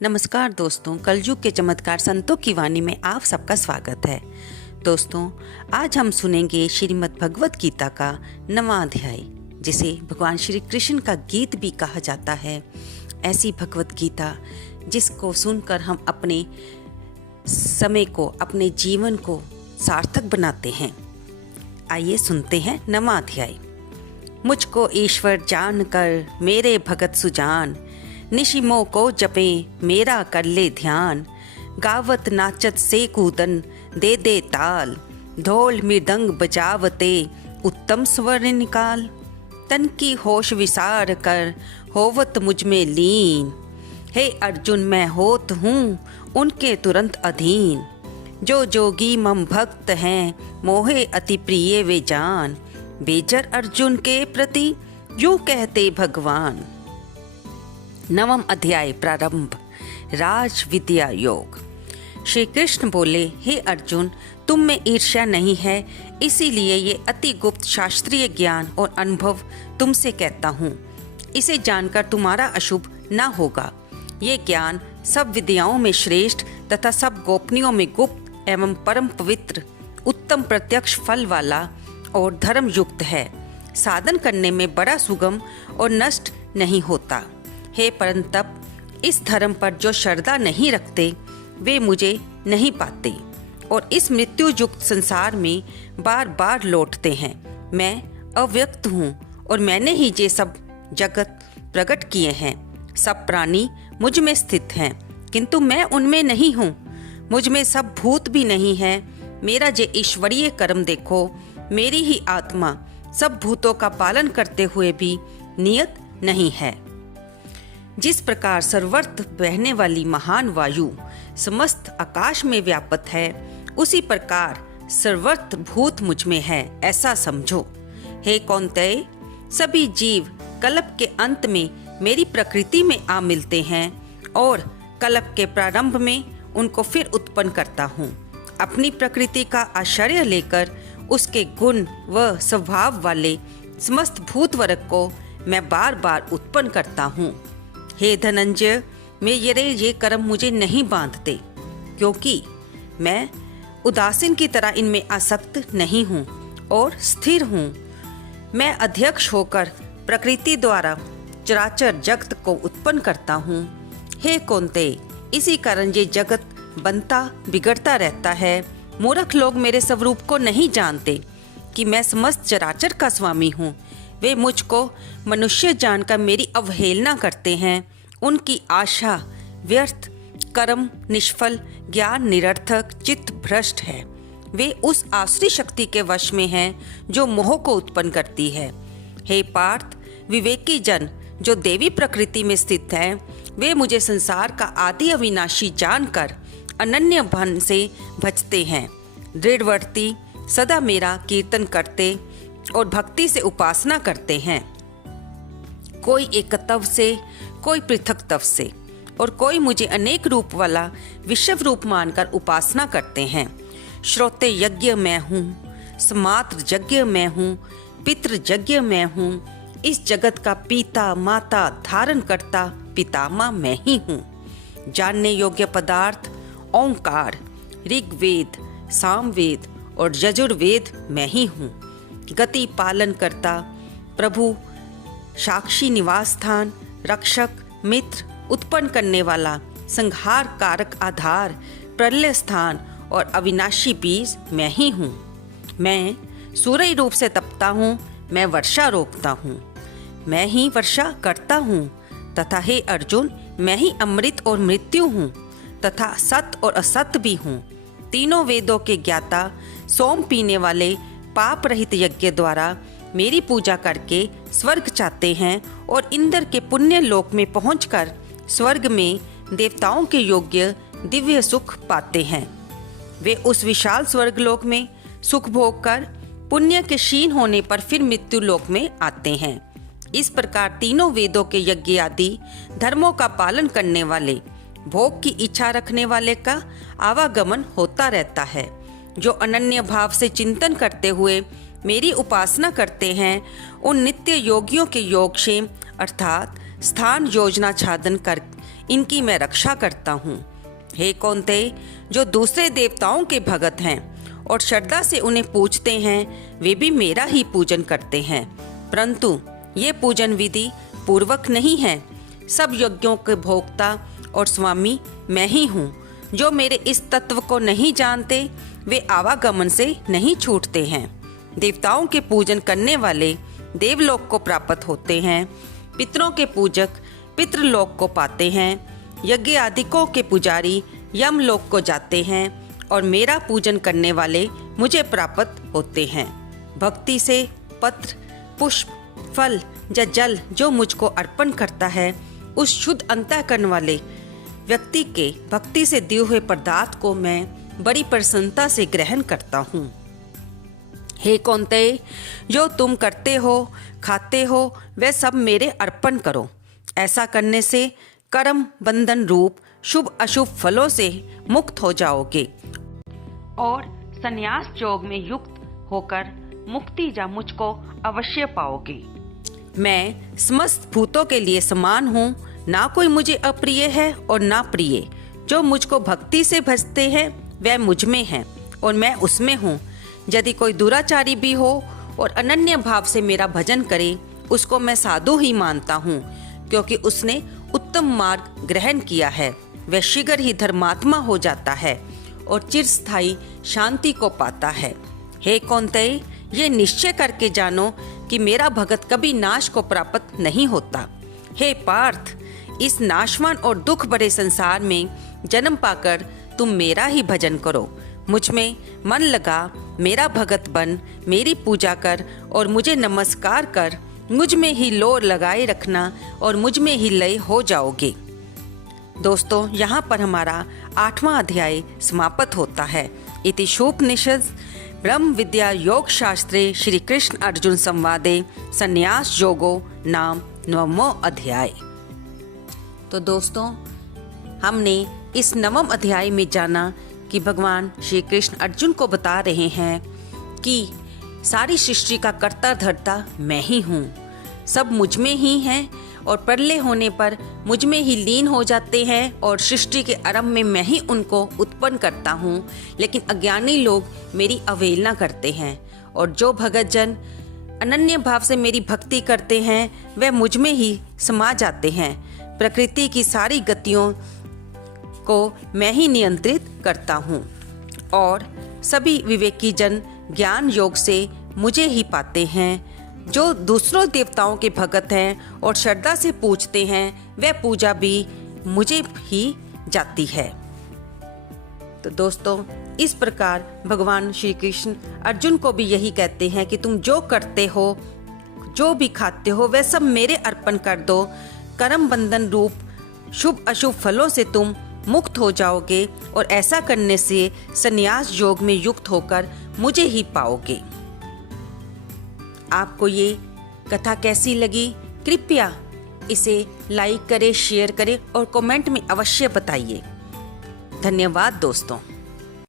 नमस्कार दोस्तों, कलयुग के चमत्कार संतों की वाणी में आप सबका स्वागत है। दोस्तों, आज हम सुनेंगे श्रीमद् भगवत गीता का 9वां अध्याय, जिसे भगवान श्री कृष्ण का गीत भी कहा जाता है। ऐसी भगवत गीता जिसको सुनकर हम अपने समय को, अपने जीवन को सार्थक बनाते हैं। आइए सुनते हैं 9वां अध्याय। मुझको ईश्वर जान कर मेरे भगत सुजान, निशिमो को जपे मेरा कर ले ध्यान। गावत नाचत से कूदन दे दे ताल, ढोल मृदंग बजावते उत्तम स्वर निकाल। तन की होश विसार कर होवत मुझ में लीन, हे अर्जुन मैं होत हूँ उनके तुरंत अधीन। जो जोगी मम भक्त हैं मोहे अति प्रिय वे जान, बेजर अर्जुन के प्रति यूं कहते भगवान। 9वां अध्याय प्रारंभ। राज विद्या योग। श्री कृष्ण बोले, हे अर्जुन, तुम में ईर्ष्या नहीं है, इसीलिए ये अति गुप्त शास्त्रीय ज्ञान और अनुभव तुमसे कहता हूँ। इसे जानकर तुम्हारा अशुभ न होगा। ये ज्ञान सब विद्याओं में श्रेष्ठ तथा सब गोपनीयों में गुप्त एवं परम पवित्र, उत्तम प्रत्यक्ष फल वाला और धर्म युक्त है। साधन करने में बड़ा सुगम और नष्ट नहीं होता। हे परंतप, इस धर्म पर जो श्रद्धा नहीं रखते वे मुझे नहीं पाते और इस मृत्यु युक्त संसार में बार बार लौटते हैं। मैं अव्यक्त हूँ और मैंने ही ये सब जगत प्रकट किए हैं। सब प्राणी मुझ में स्थित हैं, किंतु मैं उनमें नहीं हूँ। मुझ में सब भूत भी नहीं है। मेरा जे ईश्वरीय कर्म देखो, मेरी ही आत्मा सब भूतों का पालन करते हुए भी नियत नहीं है। जिस प्रकार सर्वत्र बहने वाली महान वायु समस्त आकाश में व्यापत है, उसी प्रकार सर्वत्र भूत मुझ में है, ऐसा समझो। हे कौन्तेय, सभी जीव कल्प के अंत में मेरी प्रकृति में आ मिलते हैं और कल्प के प्रारंभ में उनको फिर उत्पन्न करता हूँ। अपनी प्रकृति का आश्रय लेकर उसके गुण व स्वभाव वाले समस्त भूत वर्ग को मैं बार बार उत्पन्न करता हूँ। हे धनंजय, मेरे ये कर्म मुझे नहीं बांधते, क्योंकि मैं उदासीन की तरह इनमें आसक्त नहीं हूँ और स्थिर हूँ। मैं अध्यक्ष होकर प्रकृति द्वारा चराचर जगत को उत्पन्न करता हूँ। हे कौन्तेय, इसी कारण ये जगत बनता बिगड़ता रहता है। मूर्ख लोग मेरे स्वरूप को नहीं जानते कि मैं समस्त चराचर का स्वामी हूँ। वे मुझको मनुष्य जानकर मेरी अवहेलना करते हैं। उनकी आशा व्यर्थ, कर्म निष्फल, ज्ञान निरर्थक, चित्त भ्रष्ट है। वे उस आसुरी शक्ति के वश में हैं जो मोह को उत्पन्न करती है। हे पार्थ, विवेकी जन जो देवी प्रकृति में स्थित हैं, वे मुझे संसार का आदि अविनाशी जानकर अनन्य भाव से भजते हैं। दृढ़वर्ती सदा मेरा कीर्तन करते और भक्ति से उपासना करते हैं। कोई एक तव से, कोई पृथक तव से और कोई मुझे अनेक रूप वाला विश्व रूप मानकर उपासना करते हैं। श्रोते यज्ञ मैं हूँ, समात्र यज्ञ मैं हूँ, पितृ यज्ञ मैं हूँ। इस जगत का पिता माता धारण करता पितामह मैं ही हूँ। जानने योग्य पदार्थ ओंकार, ऋग्वेद, सामवेद और यजुर्वेद मैं ही हूँ। गति पालन करता प्रभु, साक्षी निवास स्थान, रक्षक, मित्र, उत्पन्न करने वाला, संहार कारक आधार, प्रलय स्थान और अविनाशी बीज मैं ही हूँ। मैं सूर्य रूप से तपता हूँ, मैं वर्षा रोकता हूँ, मैं ही वर्षा करता हूँ। तथा हे अर्जुन, मैं ही अमृत और मृत्यु हूँ तथा सत्य और असत्य भी हूँ। तीनों वेदों के ज्ञाता, सोम पीने वाले, पाप रहित यज्ञ द्वारा मेरी पूजा करके स्वर्ग चाहते हैं और इंद्र के पुण्य लोक में पहुंचकर स्वर्ग में देवताओं के योग्य दिव्य सुख पाते हैं। वे उस विशाल स्वर्ग लोक में सुख भोग कर पुण्य के क्षीण होने पर फिर मृत्यु लोक में आते हैं। इस प्रकार तीनों वेदों के यज्ञ आदि धर्मों का पालन करने वाले, भोग की इच्छा रखने वाले का आवागमन होता रहता है। जो अनन्य भाव से चिंतन करते हुए मेरी उपासना करते हैं, उन नित्य योगियों के योगक्षेम अर्थात स्थान योजना छादन कर इनकी मैं रक्षा करता हूँ। हे कौन्तेय, जो दूसरे देवताओं के भगत हैं और श्रद्धा से उन्हें पूजते हैं, वे भी मेरा ही पूजन करते हैं, परंतु ये पूजन विधि पूर्वक नहीं है। सब यज्ञों के भोक्ता और स्वामी मैं ही हूँ। जो मेरे इस तत्व को नहीं जानते, वे आवागमन से नहीं छूटते हैं। देवताओं के पूजन करने वाले देवलोक को प्राप्त होते हैं। पितरों के पूजक पितृलोक को पाते हैं। यज्ञ आदिकों के पुजारी यमलोक को जाते हैं और मेरा पूजन करने वाले मुझे प्राप्त होते हैं। भक्ति से पत्र, पुष्प, फल या जल जो मुझको अर्पण करता है, उस शुद्ध अंतःकरण वाले व्यक्ति के भक्ति से दिए हुए पदार्थ को मैं बड़ी प्रसन्नता से ग्रहण करता हूँ। हे कौन्तेय, जो तुम करते हो, खाते हो, वह सब मेरे अर्पण करो। ऐसा करने से कर्म बंधन रूप शुभ अशुभ फलों से मुक्त हो जाओगे और संन्यास योग में युक्त होकर मुक्ति या मुझको अवश्य पाओगे। मैं समस्त भूतों के लिए समान हूँ, ना कोई मुझे अप्रिय है और ना प्रिय। जो मुझको भक्ति से भजते हैं वह मुझ में है और मैं उसमें हूँ। यदि कोई दुराचारी भी हो और अनन्य भाव से मेरा भजन करे, उसको मैं साधु ही मानता हूँ, क्योंकि उसने उत्तम मार्ग ग्रहण किया है। वह शीघ्र ही धर्मात्मा हो जाता है और चिरस्थायी शांति को पाता है। हे कौन्तेय, ये निश्चय करके जानो कि मेरा भगत कभी नाश को प्राप्त नहीं होता। हे पार्थ, इस नाशवान और दुख भरे संसार में जन्म पाकर तुम मेरा ही भजन करो। मुझ में मन लगा, मेरा भगत बन, मेरी पूजा कर और मुझे नमस्कार कर। मुझ में ही लोर लगाए रखना और मुझ में ही लय हो जाओगे। दोस्तों, यहाँ पर हमारा 8वां अध्याय समाप्त होता है। इति शोपनिषद ब्रह्म विद्या योग शास्त्रे श्री कृष्ण अर्जुन संवादे संन्यास योगो नाम 9वां अध्याय। तो दोस्तों, हमने इस 9वें अध्याय में जाना कि भगवान श्री कृष्ण अर्जुन को बता रहे हैं कि सारी सृष्टि का कर्ता धर्ता मैं ही हूँ। सब मुझ में ही हैं और प्रलय होने पर मुझ में ही लीन हो जाते हैं और सृष्टि के आरंभ में मैं ही उनको उत्पन्न करता हूँ। लेकिन अज्ञानी लोग मेरी अवहेलना करते हैं और जो भगत जन अनन्य भाव से मेरी भक्ति करते हैं, वह मुझ में ही समा जाते हैं। प्रकृति की सारी गतियों को मैं ही नियंत्रित करता हूँ और सभी विवेकी जन ज्ञान योग से मुझे ही पाते हैं। जो दूसरों देवताओं के भगत हैं और श्रद्धा से पूजते हैं, वह पूजा भी मुझे ही जाती है। तो दोस्तों, इस प्रकार भगवान श्री कृष्ण अर्जुन को भी यही कहते हैं कि तुम जो करते हो, जो भी खाते हो, वह सब मेरे अर्पण कर दो। कर्म बंधन रूप शुभ अशुभ फलों से तुम मुक्त हो जाओगे और ऐसा करने से संन्यास योग में युक्त होकर मुझे ही पाओगे। आपको ये कथा कैसी लगी? कृपया इसे लाइक करें, शेयर करें और कमेंट में अवश्य बताइए। धन्यवाद दोस्तों।